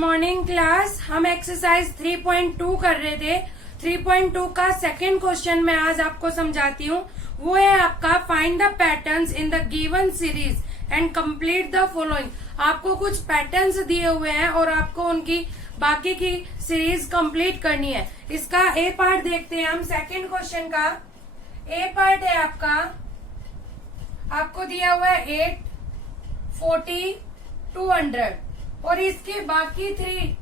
Morning class. हम exercise 3.2 कर रहे थे। 3.2 का सेकंड क्वेश्चन मैं आज आपको समझाती हूँ। वो है आपका find the patterns in the given series and complete the following. आपको कुछ पैटर्न्स दिए हुए हैं और आपको उनकी बाकी की सीरीज कंप्लीट करनी है। इसका ए पार्ट देखते हैं हम। सेकंड क्वेश्चन का ए पार्ट है आपको दिया हुआ है 8, 40, 200 और इसके बाकी 3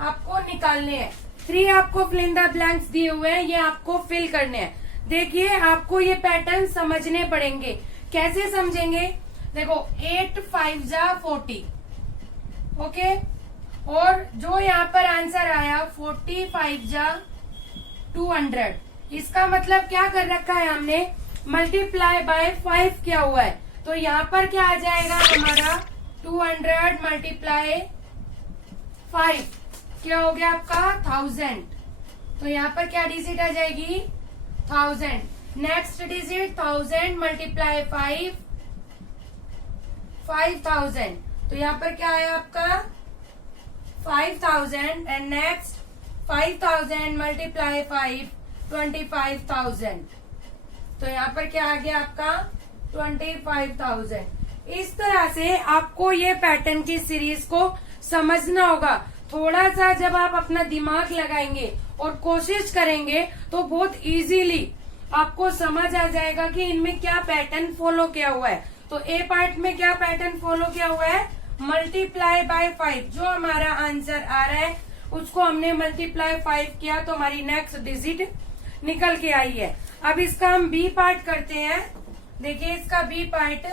आपको निकालने हैं। 3 आपको फिल इन द ब्लैंक्स दिए हुए हैं, ये आपको फिल करने हैं। देखिए आपको ये पैटर्न समझने पड़ेंगे। कैसे समझेंगे? देखो 8 5 जा 40, ओके। और जो यहाँ पर आंसर आया 45 जा 200, इसका मतलब क्या कर रखा है हमने? मल्टीप्लाई बाय 5 किया हुआ है। तो यहाँ पर क्या आ जाएगा हमारा 200 मल्टीप्लाई 5 क्या हो गया आपका 1000। तो यहाँ पर क्या डिजिट आ जाएगी 1000। Next digit 1000 multiply 5 5000। तो यहाँ पर क्या आया आपका 5000 एंड नेक्स्ट 5000 मल्टीप्लाई 5 25,000। तो यहाँ पर क्या आ गया आपका 25,000। इस तरह से आपको ये पैटर्न की सीरीज को समझना होगा। थोड़ा सा जब आप अपना दिमाग लगाएंगे और कोशिश करेंगे तो बहुत इजीली आपको समझ आ जाएगा कि इनमें क्या पैटर्न फॉलो किया हुआ है। तो ए पार्ट में क्या पैटर्न फॉलो किया हुआ है? Multiply by 5। जो हमारा आंसर आ रहा है उसको हमने मल्टीप्लाई 5 किया तो हमारी नेक्स्ट डिजिट निकल के आई है। अब इसका हम बी पार्ट करते हैं। देखिए इसका बी पार्ट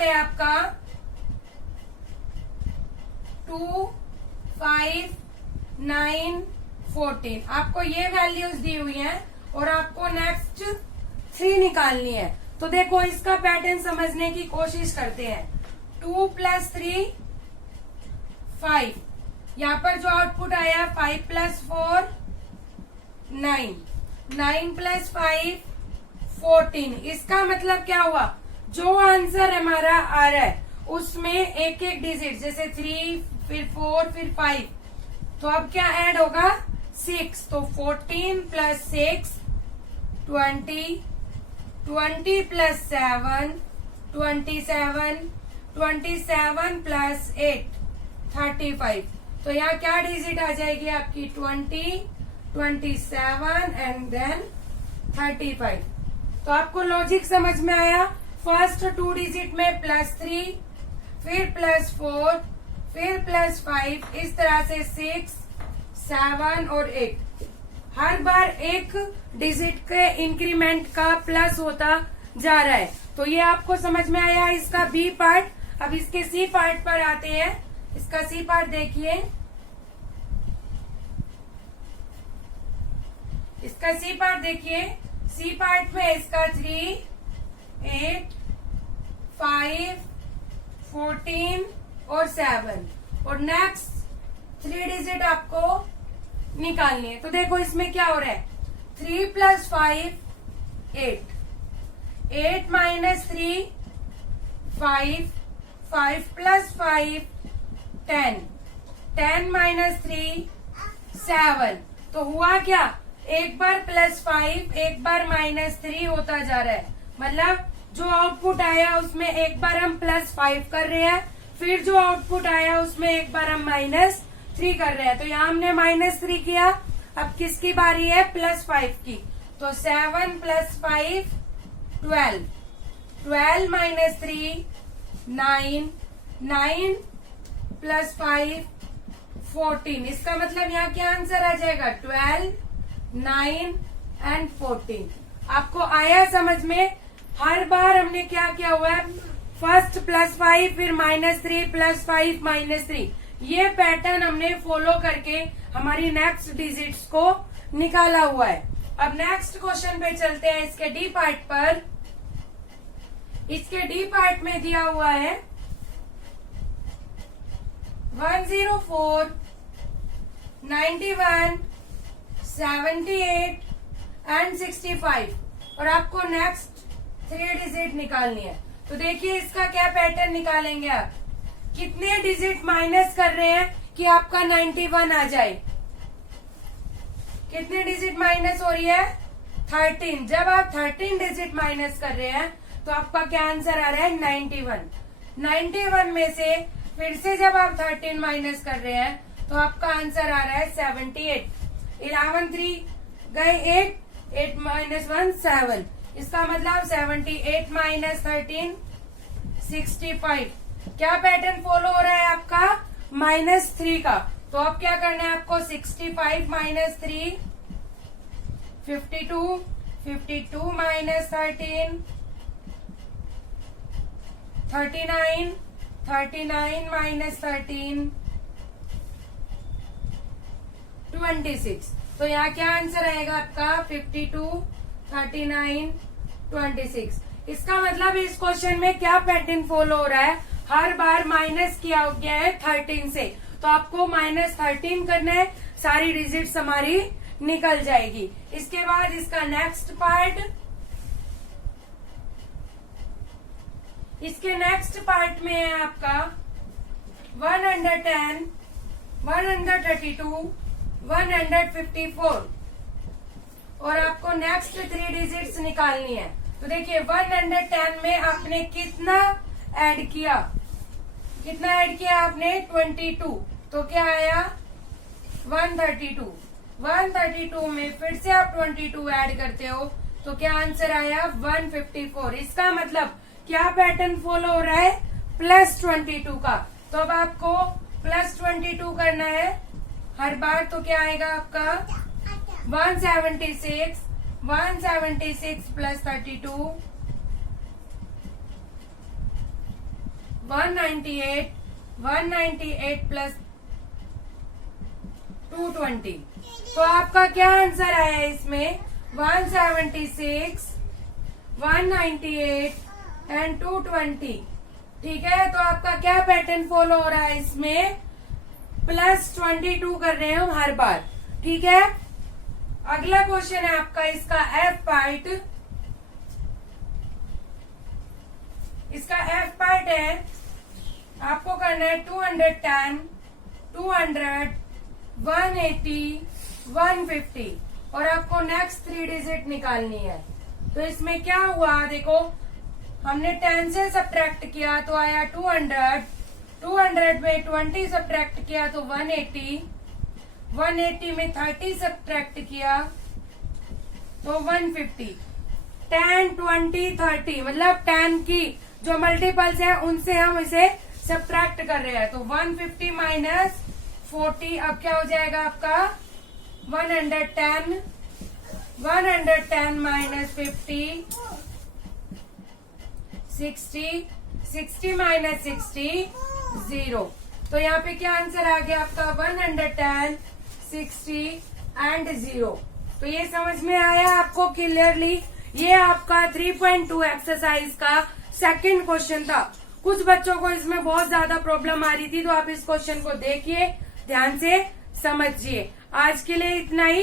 है आपका 2, 5, 9, 14। आपको ये वैल्यूज दी हुई हैं और आपको नेक्स्ट 3 निकालनी है। तो देखो इसका पैटर्न समझने की कोशिश करते हैं। 2 + 3 5। यहाँ पर जो आउटपुट आया 5 + 4 9, 9 + 5 14। इसका मतलब क्या हुआ? जो आंसर हमारा आ रहा है उसमें एक एक डिजिट, जैसे 3 फिर 4 फिर 5, तो अब क्या ऐड होगा 6। तो 14 + 6 20, 20 + 7 27, 27 + 8 35। तो यहाँ क्या डिजिट आ जाएगी आपकी 20, 27 एंड देन 35। तो आपको लॉजिक समझ में आया? फर्स्ट 2 डिजिट में +3 फिर +4 फिर +5, इस तरह से 6, 7 और 8। हर बार एक डिजिट के इंक्रीमेंट का प्लस होता जा रहा है। तो ये आपको समझ में आया इसका बी पार्ट। अब इसके सी पार्ट पर आते हैं। इसका सी पार्ट देखिए। इसका सी पार्ट देखिए। सी पार्ट में इसका 3, 8, 5, 14 और 7 और नेक्स्ट 3 डिजिट आपको निकालनी है। तो देखो इसमें क्या हो रहा है 3 + 5 8, 8 - 3 5, 5 + 5 10, 10 - 3 7। तो हुआ क्या? एक बार +5 एक बार -3 होता जा रहा है। मतलब जो आउटपुट आया उसमें एक बार हम +5 कर रहे हैं, फिर जो आउटपुट आया उसमें एक बार हम -3 कर रहे हैं। तो यहाँ हमने -3 किया। अब किसकी बारी है? +5 की। तो 7 + 5 12, 12 - 3 9, 9 + 5 14। इसका मतलब यहाँ क्या आंसर आ जाएगा 12, 9 एंड 14। आपको आया समझ में? हर बार हमने क्या किया हुआ है? फर्स्ट +5 फिर -3 +5 -3। ये पैटर्न हमने फॉलो करके हमारी नेक्स्ट डिजिट्स को निकाला हुआ है। अब नेक्स्ट क्वेश्चन पे चलते हैं। इसके डी पार्ट पर। इसके डी पार्ट में दिया हुआ है 104, 91, 78 एंड 65 और आपको नेक्स्ट 3 डिजिट निकालनी है। तो देखिए इसका क्या पैटर्न निकालेंगे आप, कितने डिजिट माइनस कर रहे हैं कि आपका 91 आ जाए। कितने डिजिट माइनस हो रही है, 13। जब आप 13 डिजिट माइनस कर रहे हैं तो आपका क्या आंसर आ रहा है, 91। 91 में से फिर से जब आप 13 माइनस कर रहे हैं तो आपका आंसर आ रहा है 78। 11 3 गए 8, 8 माइनस 1 7, इसका मतलब 78 माइनस 13 65। क्या पैटर्न फॉलो हो रहा है आपका, -3 का। तो अब क्या करना है आपको, 65 माइनस 3 52, 52 माइनस 13 39, 39 माइनस 13 26। तो यहाँ क्या आंसर आएगा आपका, 52 39 26। इसका मतलब इस क्वेश्चन में क्या पैटर्न फॉलो हो रहा है, हर बार माइनस किया गया है 13 से। तो आपको -13 करना है, सारी डिजिट्स हमारी निकल जाएगी। इसके बाद इसका नेक्स्ट पार्ट, इसके नेक्स्ट पार्ट में है आपका 110, 132, 154 और आपको नेक्स्ट 3 डिजिट्स निकालनी है। तो देखिए 110 में आपने कितना ऐड किया, कितना ऐड किया आपने, 22। तो क्या आया, 132। 132 में फिर से आप 22 ऐड करते हो तो क्या आंसर आया, 154। इसका मतलब क्या पैटर्न फॉलो हो रहा है, +22 का। तो अब आपको +22 करना है हर बार। तो क्या आएगा आपका, 176, 176 प्लस 32 198, 198 प्लस 220। तो आपका क्या आंसर आया इसमें, 176, 198 एंड 220। ठीक है, तो आपका क्या पैटर्न फॉलो हो रहा है इसमें, +22 कर रहे हैं हम हर बार। ठीक है, अगला क्वेश्चन है आपका इसका एफ पार्ट। इसका एफ पार्ट है, आपको करना है 210, 200, 180, 150 और आपको नेक्स्ट 3 डिजिट निकालनी है। तो इसमें क्या हुआ, देखो हमने 10 से सब्ट्रैक्ट किया तो आया 200, 200 में 20 सब्ट्रैक्ट किया तो 180, 180 में 30 सब्ट्रैक्ट किया तो 150। 10, 20, 30 मतलब 10 की जो मल्टीपल्स हैं उनसे हम इसे सब्ट्रैक्ट कर रहे हैं। तो 150 माइनस 40 अब क्या हो जाएगा आपका, 110, 110 माइनस 50 60, 60 माइनस 60 0। तो यहाँ पे क्या आंसर आ गया आपका, 110, 60 एंड 0। तो ये समझ में आया आपको क्लियरली। ये आपका 3.2 एक्सरसाइज का सेकंड क्वेश्चन था। कुछ बच्चों को इसमें बहुत ज्यादा प्रॉब्लम आ रही थी, तो आप इस क्वेश्चन को देखिए, ध्यान से समझिए। आज के लिए इतना ही।